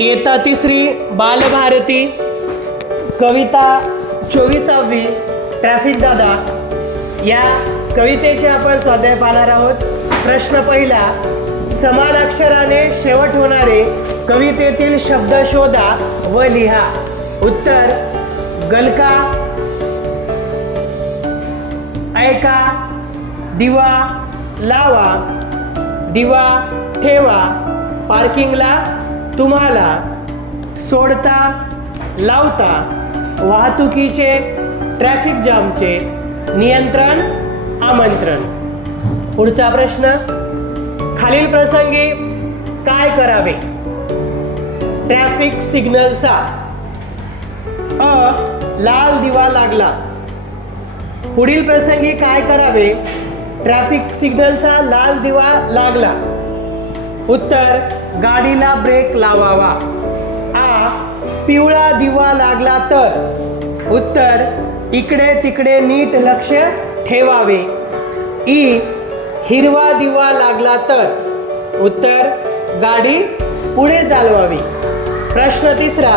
इयत्ता तिसरी बालभारती. कविता चोवीसावी ट्रॅफिक दादा. या कवितेचे आपण स्वाध्याय पाहणार आहोत. प्रश्न पहिला समान अक्षराने शेवट होणारे कवितेतील शब्द शोधा व लिहा. उत्तर गलका ऐका दिवा लावा दिवा ठेवा पार्किंगला तुम्हाला सोडता लावता वाहतुकीचे ट्रॅफिक जामचे नियंत्रण आमंत्रण. पुढचा प्रश्न खालील प्रसंगी काय करावे? ट्रॅफिक सिग्नलचा अ लाल दिवा लागला. पुढील प्रसंगी काय करावे? ट्रॅफिक सिग्नलचा लाल दिवा लागला. उत्तर गाडीला ब्रेक लावावा. आ पिवळा दिवा लागला तर? उत्तर इकडे तिकडे नीट लक्ष ठेवावे. ई हिरवा दिवा लागला तर? उत्तर गाडी पुढे चालवावी. प्रश्न तिसरा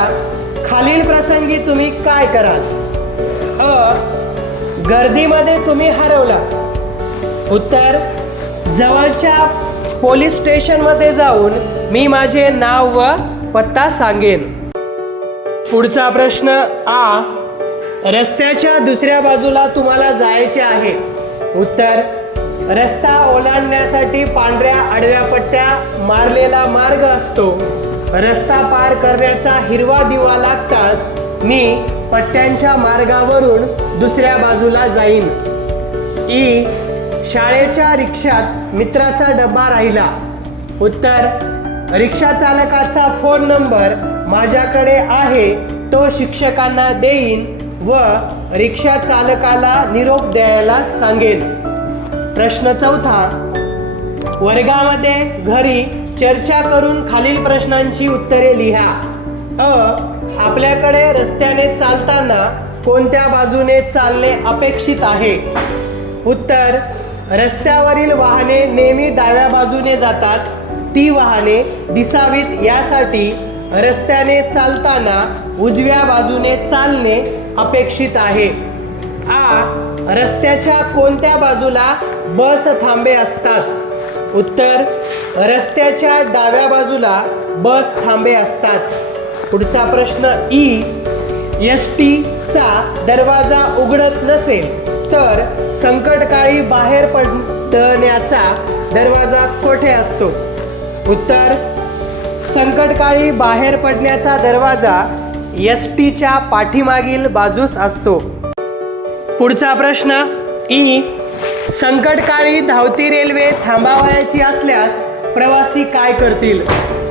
खालील प्रसंगी तुम्ही काय कराल? अ गर्दीमध्ये तुम्ही हरवला उत्तर जवळच्या पोलीस स्टेशनमध्ये जाऊन मी माझे नाव व पत्ता सांगेन. पुढचा प्रश्न आ रस्त्याच्या दुसऱ्या बाजूला तुम्हाला जायचे आहे. उत्तर रस्ता ओलांडण्यासाठी पांढऱ्या आडव्या पट्ट्या मारलेला मार्ग असतो. रस्ता पार करण्याचा हिरवा दिवा लागताच मी पट्ट्यांच्या मार्गावरून दुसऱ्या बाजूला जाईन. ई शाळेच्या रिक्षात मित्राचा डब्बा राहिला. उत्तर रिक्षा चालकाचा फोन नंबर माझ्याकडे आहे तो शिक्षकांना देईन व रिक्षा चालकाला निरोप द्यायला सांगेन. प्रश्न चौथा वर्गामध्ये घरी चर्चा करून खालील प्रश्नांची उत्तरे लिहा. अ आपल्याकडे रस्त्याने चालताना कोणत्या बाजूने चालणे अपेक्षित आहे? उत्तर रस्त्यावरील वाहने नेहमी डाव्या बाजूने जातात. ती वाहने दिसावीत यासाठी रस्त्याने चालताना उजव्या बाजूने चालणे अपेक्षित आहे. आ रस्त्याच्या कोणत्या बाजूला बस थांबे असतात? उत्तर रस्त्याच्या डाव्या बाजूला बस थांबे असतात. पुढचा प्रश्न ई एस टीचा दरवाजा उघडत नसेल. तर संकटकाळी बाहेर पडण्याचा दरवाजा कोठे असतो? उत्तर संकटकाळी बाहेर पडण्याचा दरवाजा एस टीच्या पाठीमागील बाजूस असतो. पुढचा प्रश्न ई संकटकाळी धावती रेल्वे थांबावायची असल्यास प्रवासी काय करतील?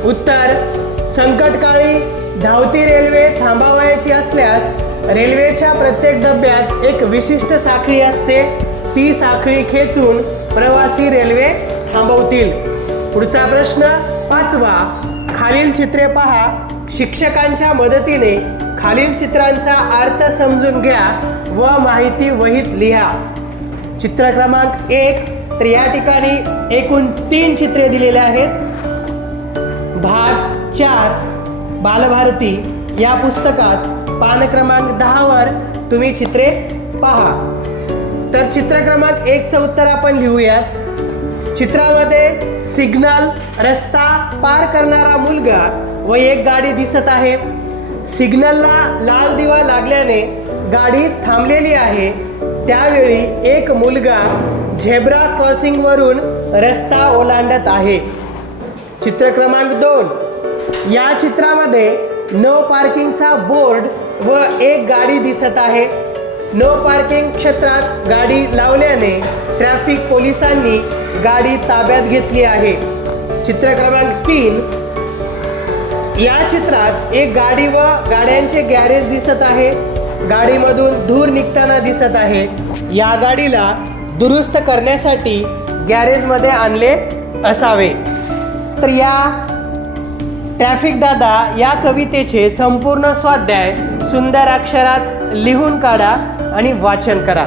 उत्तर संकटकाळी धावती रेल्वे थांबावायची असल्यास रेल्वेच्या प्रत्येक डब्यात एक विशिष्ट साखळी असते. ती साखळी खेचून प्रवासी रेल्वे थांबवतील. पुढचा प्रश्न पाचवा. खालील चित्रे पहा. शिक्षकांच्या मदतीने खालील चित्रांचा अर्थ समजून घ्या व माहिती वहीत लिहा. चित्र क्रमांक एक. तर या ठिकाणी एकूण तीन चित्रे दिलेले आहेत. भाग चार. बालभारती. या पुस्तकात पान क्रमांक दहावर तुम्ही चित्रे पहा. तर चित्र क्रमांक एकचं उत्तर आपण लिहूयात. चित्रामध्ये सिग्नल रस्ता पार करणारा मुलगा व एक गाडी दिसत आहे. सिग्नलला लाल दिवा लागल्याने गाडी थांबलेली आहे. त्यावेळी एक मुलगा झेब्रा क्रॉसिंगवरून रस्ता ओलांडत आहे. चित्र क्रमांक दोन. या चित्रामध्ये नो पार्किंगचा बोर्ड व एक गाडी दिसत आहे. नो पार्किंग क्षेत्रात गाडी लावल्याने ट्रॅफिक पोलिसांनी गाडी ताब्यात घेतली आहे. चित्र क्रमांक तीन. या चित्रात एक गाडी व गाड्यांचे गॅरेज दिसत आहे. गाडीमधून धूर निघताना दिसत आहे. या गाडीला दुरुस्त करण्यासाठी गॅरेजमध्ये आणले असावे. तर या ट्रॅफिक दादा या कवितेचे संपूर्ण स्वाध्याय सुंदर अक्षरात लिहून काढा आणि वाचन करा.